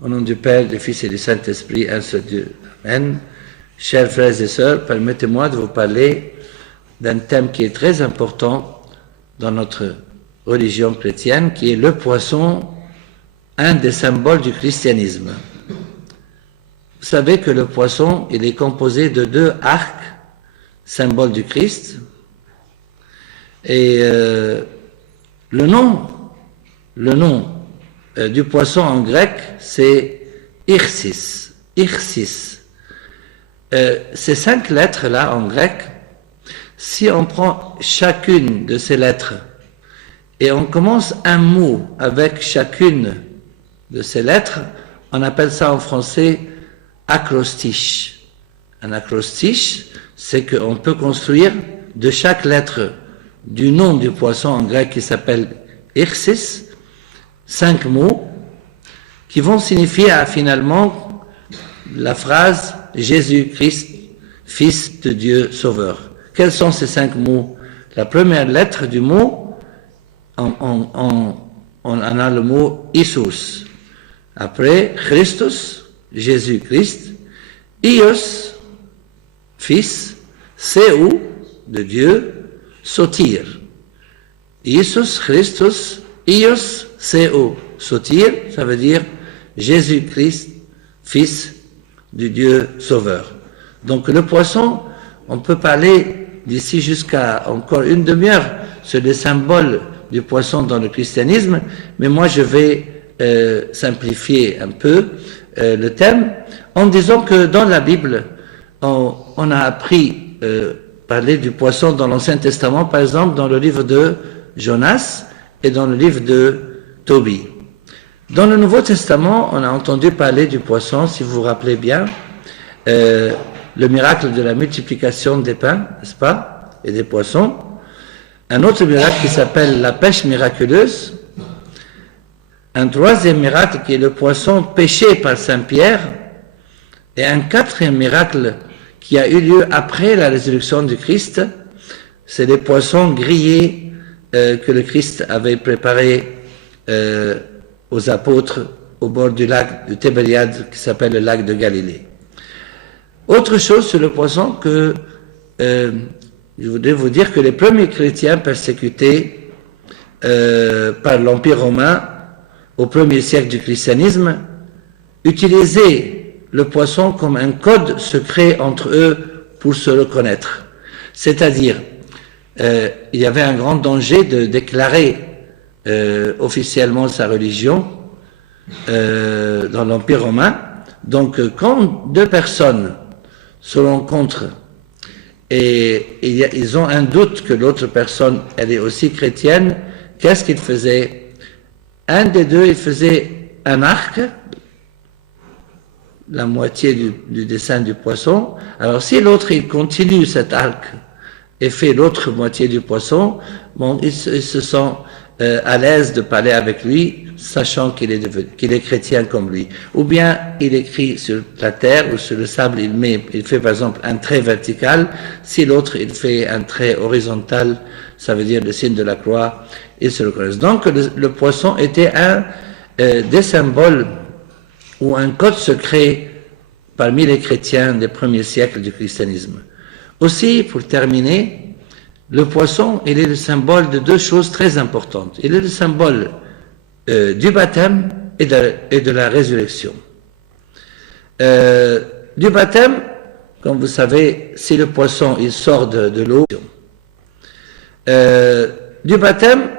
Au nom du Père, du Fils et du Saint-Esprit, un seul Dieu. Amen. Chers frères et sœurs, permettez-moi de vous parler d'un thème qui est très important dans notre religion chrétienne, qui est le poisson, un des symboles du christianisme. Vous savez que le poisson, il est composé de deux arcs, symbole du Christ, et le nom du poisson en grec, c'est Ichthys. Ichthys. Ces 5 lettres-là en grec, si on prend chacune de ces lettres et on commence un mot avec chacune de ces lettres, on appelle ça en français acrostiche. Un acrostiche, c'est qu'on peut construire de chaque lettre du nom du poisson en grec qui s'appelle Ichthys, 5 mots qui vont signifier finalement la phrase Jésus-Christ, Fils de Dieu Sauveur. Quels sont ces 5 mots? La première lettre du mot, on a le mot Isus. Après, Christus, Jésus-Christ, Ios, Fils, Seu, de Dieu, Sotir. Isus, Christus, Ios, Seu. Sotir, ça veut dire Jésus-Christ, Fils du Dieu Sauveur. Donc le poisson, on peut parler d'ici jusqu'à encore une demi-heure sur les symboles du poisson dans le christianisme, mais moi je vais simplifier un peu le thème en disant que dans la Bible, on a appris parler du poisson dans l'Ancien Testament, par exemple dans le livre de Jonas et dans le livre de Tobie. Dans le Nouveau Testament, on a entendu parler du poisson, si vous vous rappelez bien, le miracle de la multiplication des pains, n'est-ce pas, et des poissons. Un autre miracle qui s'appelle la pêche miraculeuse. Un troisième miracle qui est le poisson pêché par Saint Pierre. Et un quatrième miracle qui a eu lieu après la résurrection du Christ, c'est les poissons grillés que le Christ avait préparés aux apôtres au bord du lac de Tibériade qui s'appelle le lac de Galilée. Autre chose sur le poisson que je voudrais vous dire que les premiers chrétiens persécutés par l'Empire romain au 1er siècle du christianisme utilisaient le poisson comme un code secret entre eux pour se reconnaître. C'est-à-dire, il y avait un grand danger de déclarer officiellement sa religion dans l'Empire romain. Donc, quand 2 personnes se rencontrent et ils ont un doute que l'autre personne, elle est aussi chrétienne, qu'est-ce qu'ils faisaient? Un des deux, il faisait un arc, la moitié du dessin du poisson. Alors, si l'autre, il continue cet arc et fait l'autre moitié du poisson, bon, il se sent à l'aise de parler avec lui, sachant qu'il est chrétien comme lui. Ou bien il écrit sur la terre ou sur le sable, il fait par exemple un trait vertical. Si l'autre il fait un trait horizontal, ça veut dire le signe de la croix, ils se reconnaissent. Donc le poisson était un des symboles ou un code secret parmi les chrétiens des premiers siècles du christianisme. Aussi, pour terminer, le poisson, il est le symbole de 2 choses très importantes. Il est le symbole du baptême et de la résurrection. Du baptême, comme vous savez, si le poisson il sort de l'eau, du baptême,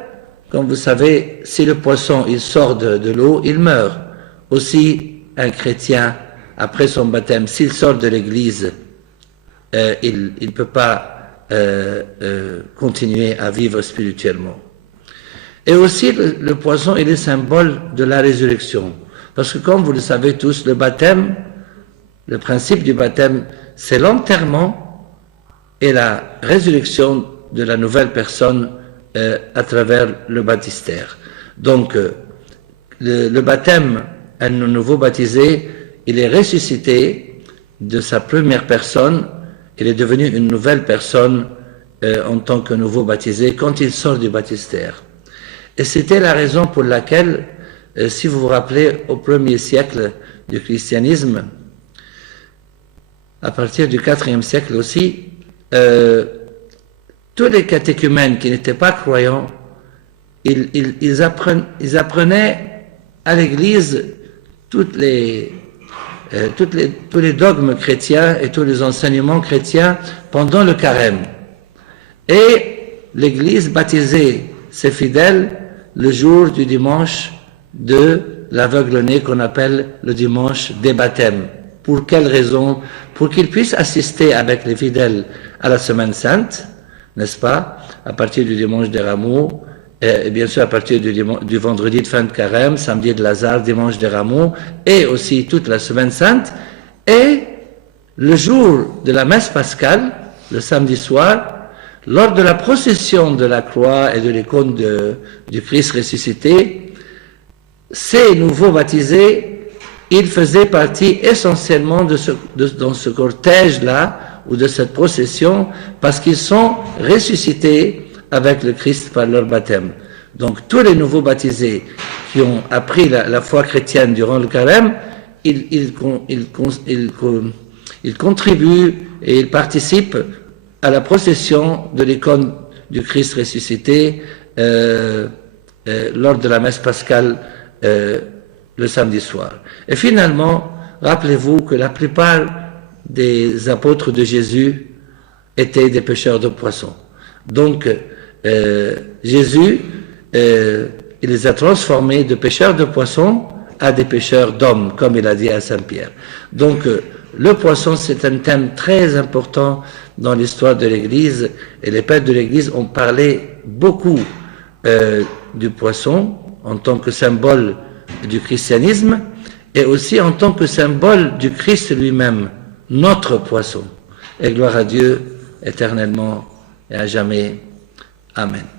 comme vous savez, si le poisson il sort de l'eau, il meurt. Aussi, un chrétien, après son baptême, s'il sort de l'église, il ne peut pas continuer à vivre spirituellement. Et aussi, le poisson est le symbole de la résurrection. Parce que comme vous le savez tous, le baptême, le principe du baptême, c'est l'enterrement et la résurrection de la nouvelle personne à travers le baptistère. Donc, le baptême, un nouveau baptisé, il est ressuscité de sa première personne. Il est devenu une nouvelle personne en tant que nouveau baptisé quand il sort du baptistère. Et c'était la raison pour laquelle si vous vous rappelez, au 1er siècle du christianisme, à partir du 4e siècle aussi, tous les catéchumènes qui n'étaient pas croyants, ils apprenaient à l'Église tous les dogmes chrétiens et tous les enseignements chrétiens pendant le carême. Et l'Église baptisait ses fidèles le jour du dimanche de l'aveugle-né qu'on appelle le dimanche des baptêmes. Pour quelle raison? Pour qu'ils puissent assister avec les fidèles à la Semaine Sainte, n'est-ce pas? À partir du dimanche des Rameaux, et bien sûr à partir du vendredi de fin de carême, samedi de Lazare, dimanche des Rameaux, et aussi toute la Semaine Sainte, et le jour de la messe pascale, le samedi soir, lors de la procession de la croix et de l'icône du Christ ressuscité, ces nouveaux baptisés, ils faisaient partie essentiellement dans ce cortège-là, ou de cette procession, parce qu'ils sont ressuscités avec le Christ par leur baptême. Donc tous les nouveaux baptisés qui ont appris la foi chrétienne durant le carême, ils contribuent et ils participent à la procession de l'icône du Christ ressuscité lors de la messe pascale le samedi soir. Et finalement, rappelez-vous que la plupart des apôtres de Jésus étaient des pêcheurs de poissons. Donc, Jésus, il les a transformés de pêcheurs de poissons à des pêcheurs d'hommes, comme il a dit à Saint-Pierre. Donc, le poisson, c'est un thème très important dans l'histoire de l'Église, et les pères de l'Église ont parlé beaucoup du poisson en tant que symbole du christianisme, et aussi en tant que symbole du Christ lui-même, notre poisson. Et gloire à Dieu éternellement et à jamais. Amen.